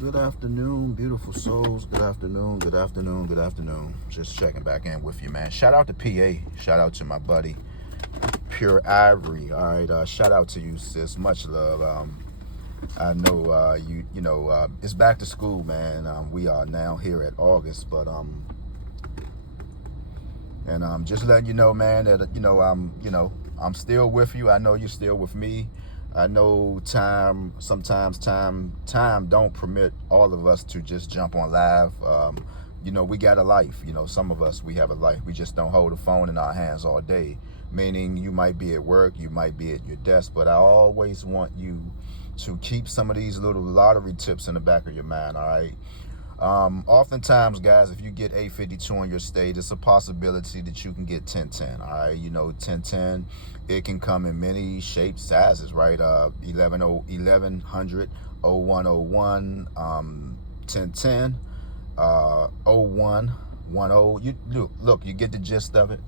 Good afternoon, beautiful souls. Good afternoon, good afternoon, good afternoon. Just checking back in with you, man. Shout out to PA. Shout out to my buddy, Pure Ivory. All right, shout out to you, sis. Much love. I know it's back to school, man. We are now here at August, but just letting you know, man, that I'm still with you. I know you're still with me. I know sometimes time don't permit all of us to just jump on live. We got a life. Some of us, we have a life. We just don't hold a phone in our hands all day. Meaning you might be at work, you might be at your desk, but I always want you to keep some of these little lottery tips in the back of your mind, all right? Oftentimes, guys, if you get 852 on your state, it's a possibility that you can get 1010. All right, 1010, it can come in many shapes, sizes, right? 1100, 0101, 1010, 01, 10. You look, you get the gist of it.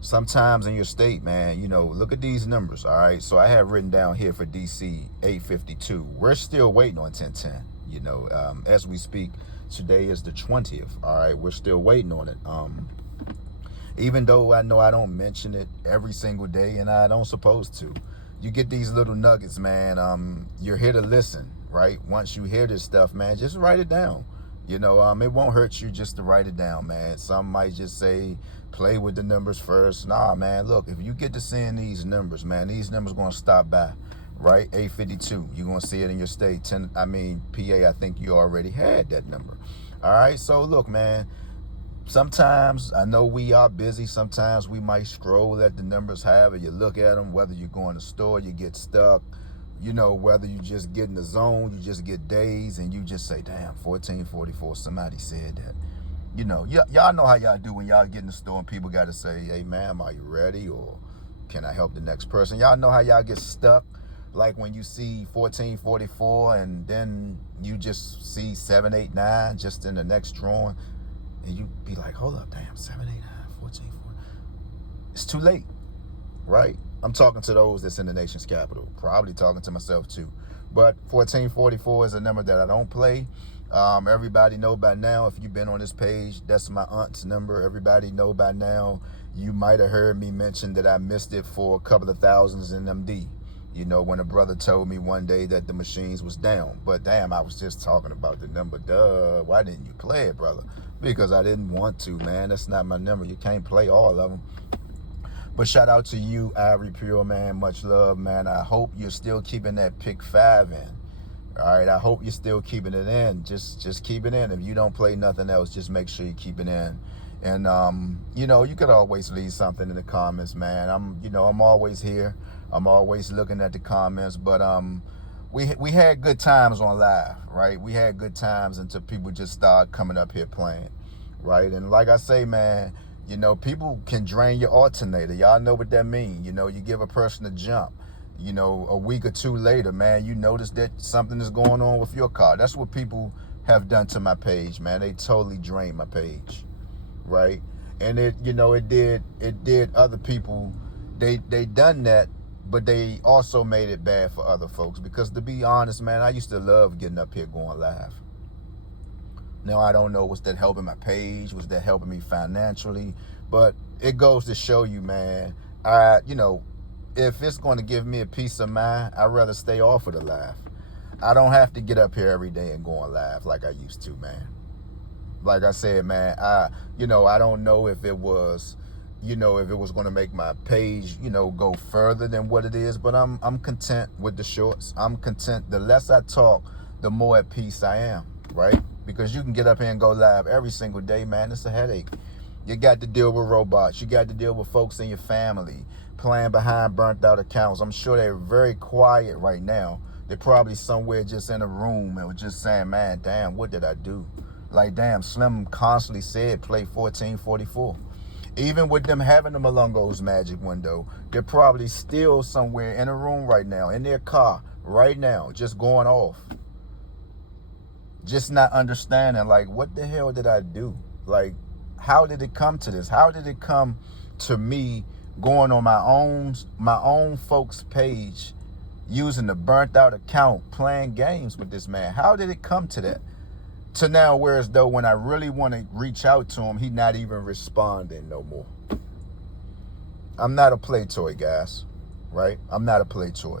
Sometimes in your state, man, look at these numbers, all right? So I have written down here for DC 852. We're still waiting on 1010. As we speak, today is the 20th. All right, we're still waiting on it. Even though I know I don't mention it every single day, and I don't supposed to. You get these little nuggets, man. You're here to listen, right? Once you hear this stuff, man, just write it down. It won't hurt you just to write it down, man. Some might just say, play with the numbers first. Nah, man, look, if you get to seeing these numbers, man, these numbers going to stop by. Right, 852. You're gonna see it in your state. PA. I think you already had that number. All right. So look, man. Sometimes I know we are busy. Sometimes we might scroll at the numbers. However you look at them, whether you go in the store, you get stuck. Whether you just get in the zone, you just get dazed, and you just say, "Damn, 1444." Somebody said that. Y'all know how y'all do when y'all get in the store and people got to say, "Hey, ma'am, are you ready?" Or "Can I help the next person?" Y'all know how y'all get stuck. Like when you see 1444 and then you just see 789 just in the next drawing, and you be like, hold up, damn, 789, 1444. It's too late, right? I'm talking to those that's in the nation's capital, probably talking to myself too. But 1444 is a number that I don't play. Everybody know by now, if you've been on this page, that's my aunt's number. Everybody know by now. You might have heard me mention that I missed it for a couple of thousands in MD. When a brother told me one day that the machines was down. But damn, I was just talking about the number. Duh, why didn't you play it, brother? Because I didn't want to, man. That's not my number. You can't play all of them. But shout out to you, Ivory Pure, man. Much love, man. I hope you're still keeping that pick 5 in. All right, I hope you're still keeping it in. Just keep it in. If you don't play nothing else, just make sure you keep it in. And you could always leave something in the comments, man. I'm always here. I'm always looking at the comments. But we had good times on live, right? We had good times until people just start coming up here playing, right? And like I say, man, people can drain your alternator. Y'all know what that means. You give a person a jump. A week or two later, man, you notice that something is going on with your car. That's what people have done to my page, man. They totally drained my page, right? And it did other people. They done that, but they also made it bad for other folks. Because to be honest, man, I used to love getting up here going live. Now, I don't know, was that helping my page? Was that helping me financially? But it goes to show you, man, if it's going to give me a peace of mind, I'd rather stay off of the live. I don't have to get up here every day and go on live like I used to, man. Like I said, man, I don't know if it was, going to make my page, go further than what it is, but I'm content with the shorts. I'm content. The less I talk, the more at peace I am, right? Because you can get up here and go live every single day, man. It's a headache. You got to deal with robots. You got to deal with folks in your family playing behind burnt out accounts. I'm sure they're very quiet right now. They're probably somewhere just in a room and just saying, man, damn, what did I do? Like, damn, Slim constantly said play 1444. Even with them having the Malungo's magic window, they're probably still somewhere in a room right now, in their car right now, just going off. Just not understanding, like, what the hell did I do? Like, how did it come to this? How did it come to me going on my own folks' page, using the burnt out account, playing games with this man. How did it come to that? To now where as though when I really want to reach out to him, he not even responding no more. I'm not a play toy, guys, right? I'm not a play toy.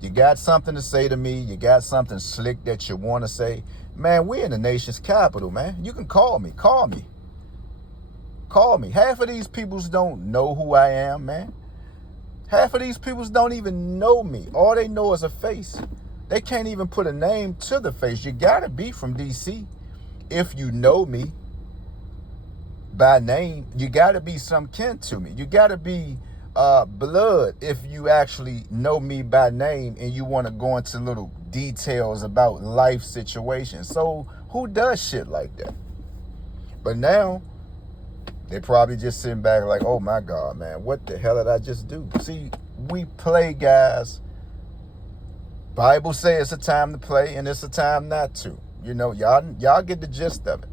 You got something to say to me, you got something slick that you want to say, man, we're in the nation's capital, man. You can call me. Half of these peoples don't know who I am, man. Half of these peoples don't even know me. All they know is a face. They can't even put a name to the face. You gotta be from DC if you know me by name. You gotta be some kin to me. You gotta be blood if you actually know me by name and you want to go into little details about life situations. So who does shit like that? But now they probably just sitting back like, oh my God, man, what the hell did I just do? See, we play, guys. Bible says it's a time to play and it's a time not to. You know, y'all get the gist of it.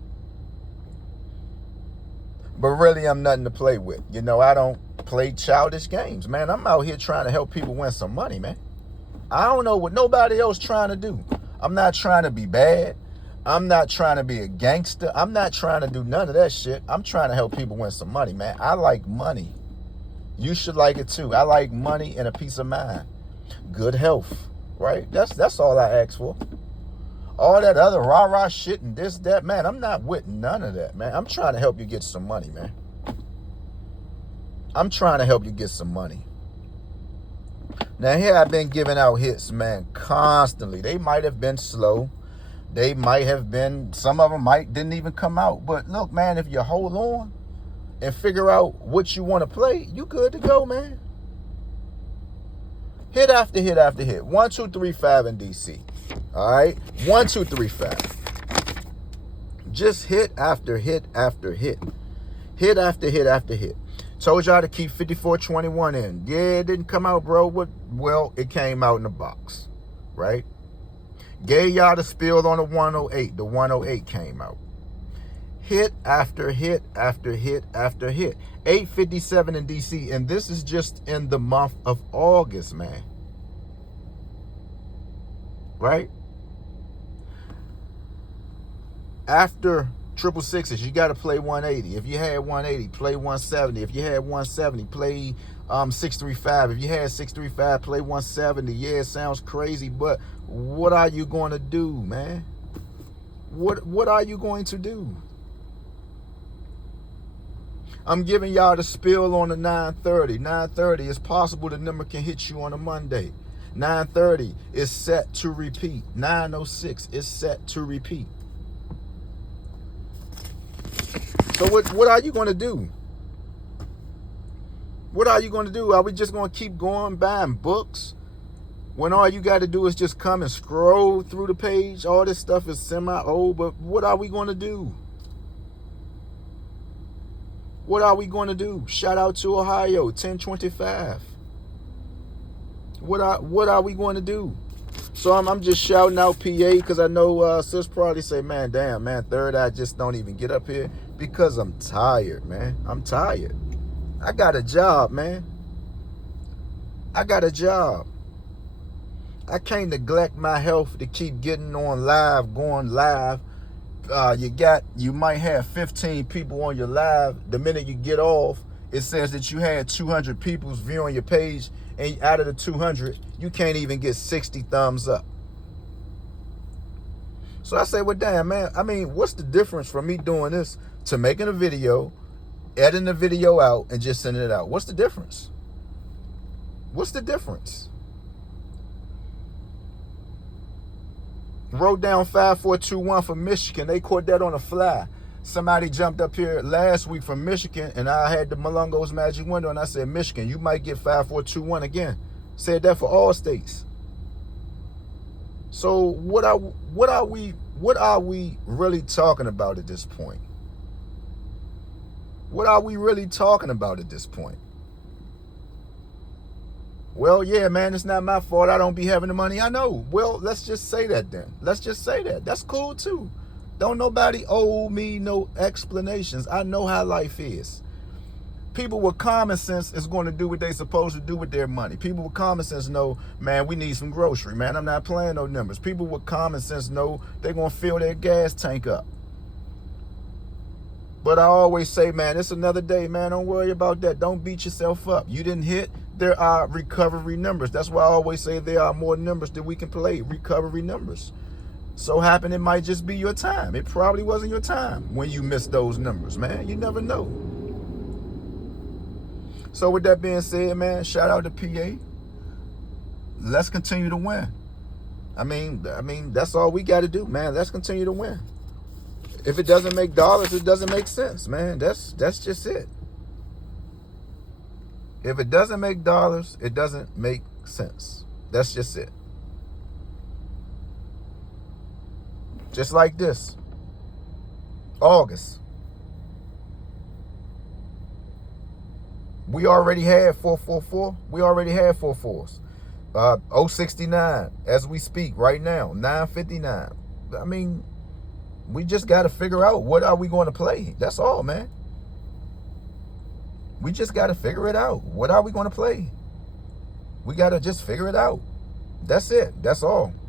But really, I'm nothing to play with. You know, I don't play childish games, man. I'm out here trying to help people win some money, man. I don't know what nobody else trying to do. I'm not trying to be bad. I'm not trying to be a gangster. I'm not trying to do none of that shit. I'm trying to help people win some money, man. I like money. You should like it too. I like money and a peace of mind. Good health, right? That's all I ask for. All that other rah-rah shit and this, that, man, I'm not with none of that, man. I'm trying to help you get some money, man. I'm trying to help you get some money. Now, here I've been giving out hits, man, constantly. They might have been slow. They might have been, some of them didn't even come out. But look, man, if you hold on and figure out what you want to play, you good to go, man. Hit after hit after hit. 1, 2, 3, 5 in DC. All right? 1, 2, 3, 5. Just hit after hit after hit. Hit after hit after hit. Told y'all to keep 5421 in. Yeah, it didn't come out, bro. Well, it came out in the box, right? Gave y'all the spill on the 108. The 108 came out. Hit after hit after hit after hit. 857 in DC, and this is just in the month of August, man. Right? After triple sixes, you got to play 180. If you had 180, play 170. If you had 170, play 635. If you had 635, play 170. Yeah, it sounds crazy, but what are you going to do, man? What are you going to do? I'm giving y'all the spill on the 930. 930, it's possible the number can hit you on a Monday. 930 is set to repeat. 906 is set to repeat. So what are you going to do? What are you going to do? Are we just going to keep going buying books when all you got to do is just come and scroll through the page? All this stuff is semi-old, but what are we going to do? What are we going to do? Shout out to Ohio, 1025. What are we going to do? So I'm just shouting out PA because I know sis probably say, man, damn, man, Third Eye just don't even get up here because I'm tired, man. I'm tired. I got a job, man. I got a job. I can't neglect my health to keep getting on live, going live. You might have 15 people on your live. The minute you get off, it says that you had 200 people viewing your page, and out of the 200, you can't even get 60 thumbs up. So I say, well, damn, man, I mean, what's the difference from me doing this to making a video, editing the video out, and just sending it out? What's the difference? What's the difference? Wrote down 5421 for Michigan. They caught that on the fly. Somebody jumped up here last week from Michigan, and I had the Malungo's Magic Window, and I said, Michigan, you might get 5421 again. Said that for all states. So what are we really talking about at this point? What are we really talking about at this point? Well, yeah, man, it's not my fault. I don't be having the money. I know. Well, let's just say that then. Let's just say that. That's cool too. Don't nobody owe me no explanations. I know how life is. People with common sense is going to do what they're supposed to do with their money. People with common sense know, man, we need some grocery, man. I'm not playing no numbers. People with common sense know they're going to fill their gas tank up. But I always say, man, it's another day, man. Don't worry about that. Don't beat yourself up. You didn't hit. There are recovery numbers. That's why I always say there are more numbers that we can play, recovery numbers. So happen it might just be your time. It probably wasn't your time when you missed those numbers, man. You never know. So with that being said, man, shout out to PA. Let's continue to win. I mean, that's all we got to do, man. Let's continue to win. If it doesn't make dollars, it doesn't make sense, man. That's just it. If it doesn't make dollars, it doesn't make sense. That's just it. Just like this. August. We already had 444. We already had 44s. 069 as we speak right now. 959. I mean, we just got to figure out what are we going to play. That's all, man. We just got to figure it out. What are we going to play? We got to just figure it out. That's it. That's all.